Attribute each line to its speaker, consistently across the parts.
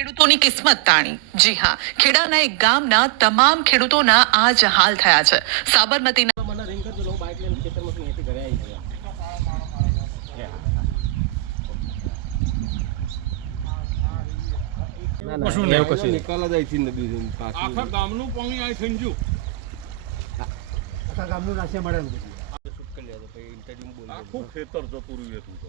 Speaker 1: ખેડૂતોની કિસ્મત તાણી. જી હા ખેડાના એક ગામના તમામ ખેડૂતોના આજ હાલ થયા છે. સાબરમતીના
Speaker 2: મને રિંગ કરજો હું બાઇક લઈને ખેતરમાંથી અહીંયાથી ઘરે આવી ગયા ના ના
Speaker 3: કશું નહીં.
Speaker 2: કશું? નિકાલ જ અહીંથી નદી
Speaker 3: આખા ગામનું પાણી આ થઈ
Speaker 4: આખા ગામનું નાશે મળે એમ કીધું.
Speaker 2: શૂટ કરી લેજો, પછી interview માં
Speaker 3: આખું ખેતર જતું રહ્યું હતું તો.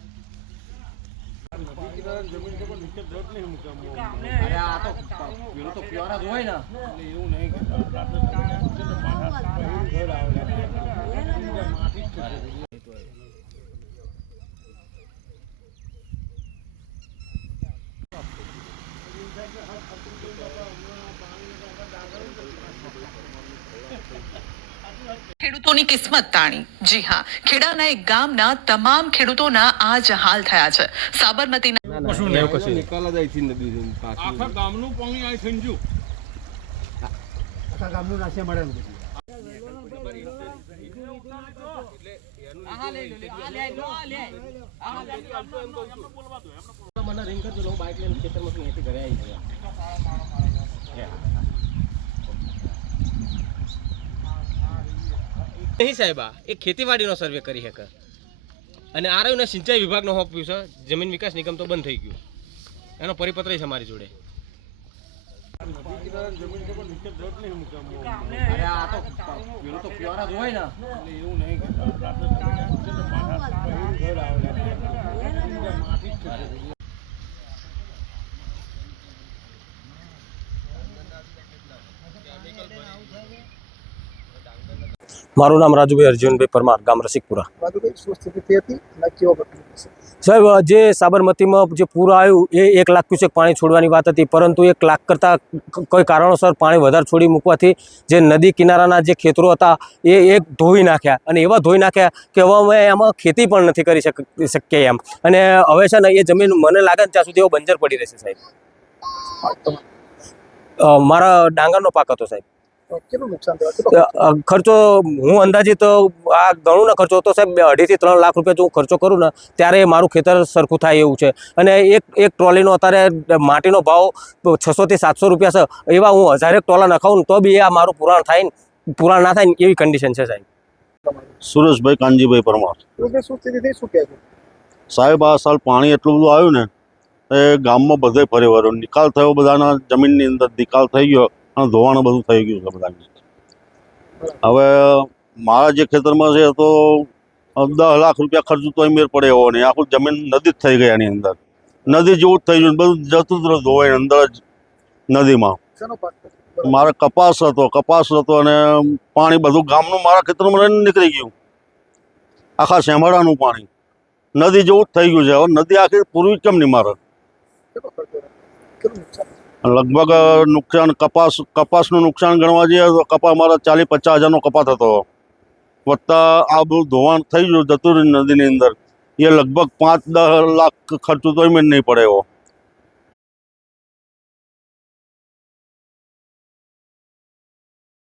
Speaker 2: દેજો. તો લીમડો આવે. અરે આ તો પેલું તો પ્યોર જ હોય ને.
Speaker 1: ખેડૂતોની કિસ્મત તાણી. જી હા ખેડાના એક ગામના તમામ ખેડૂતોના આ જ હાલ થયા છે. સાબરમતીના
Speaker 3: કશું નહીં.
Speaker 2: કશું નિકાલ જ અહીંથી નદી
Speaker 3: આખા ગામનું પાણી આ થઈ ગયું.
Speaker 4: આખા ગામનું નાશે મળે એમ
Speaker 2: મને રિંગ કરજો હું બાઇક લઈને ખેતરમાંથી અહીંયાથી ઘરે આવી ગયા નહીં સાહેબ આ એ ખેતીવાડીનો સર્વે કરી શકે અને આ ને સિંચાઈ વિભાગનો હોપ્યું છે, જમીન વિકાસ નિગમ તો બંધ થઈ ગયું. એનો પરિપત્ર છે મારી જોડે તો પેલું તો પ્યોર જ હોય ને
Speaker 5: મારું નામ રાજુભાઈ અર્જુનભાઈ પરમાર ગામ રસિકપુરા? સાહેબ જે સાબરમતીમાં જે પૂર આવ્યું એ એક લાખ ક્યુસેક પાણી છોડવાની વાત હતી પરંતુ એક લાખ કરતાં કોઈ કારણોસર પાણી વધારે છોડી મૂકવાથી જે નદી કિનારાના જે ખેતરો હતા એ એક ધોઈ નાખ્યા. અને એવા ધોઈ નાખ્યા કે હવે અમે એમાં ખેતી પણ નથી કરી શક શકીએ એમ. અને હવે છે ને એ જમીન મને લાગે ને ત્યાં સુધી એવો બંજર પડી રહેશે સાહેબ. મારા ડાંગરનો પાક હતો સાહેબ. ખર્ચો હું અંદાજિત આ ઘણું ના ખર્ચો તો સાહેબ અઢીથી ત્રણ લાખ રૂપિયા જો હું ખર્ચો કરું ને ત્યારે મારું ખેતર સરખું થાય એવું છે. અને એક એક ટ્રોલીનો અત્યારે માટીનો ભાવ છસોથી સાતસો રૂપિયા છે. એવા હું હજારેક ટોલા નખાવું ને તો બી આ મારું પુરાણ થાય ને પુરાણ ના થાય ને એવી કન્ડિશન છે સાહેબ.
Speaker 6: સુરેશભાઈ કાનજીભાઈ પરમાર. સાહેબ આ સાલ પાણી એટલું બધું આવ્યું ને એ ગામમાં બધે ફરી વળ્યો નિકાલ થયો બધાના જમીનની અંદર નિકાલ થઈ ગયો. અને ધોવાણ બધું થઈ ગયું છે બધાને. હવે મારા જે ખેતરમાં છે તો દસ લાખ રૂપિયા ખર્ચ તો મેર પડે એવો નહીં. આખું જમીન નદી જ થઈ ગઈ એની અંદર. નદી જેવું જ થઈ ગયું બધું જતું જ ધોવાય અંદર જ નદીમાં? મારે કપાસ હતો. કપાસ હતો અને પાણી બધું ગામનું મારા ખેતરમાં રહીને નીકળી ગયું. આખા શેમાડાનું પાણી. નદી જેવું જ થઈ ગયું છે. હવે નદી આખી પૂરવી કેમ નહીં મારે? લગભગ નુકસાન, કપાસ, કપાસનું નુકસાન ગણવા જઈએ તો કપાસ મારા ચાલીસ પચાસ હજારનો કપાસ હતો. વત્તા આ બધું ધોવાણ થઈ ગયું જતું નદીની અંદર. એ લગભગ પાંચ દસ લાખ ખર્ચો તો એમ જ નહીં પડે એવો.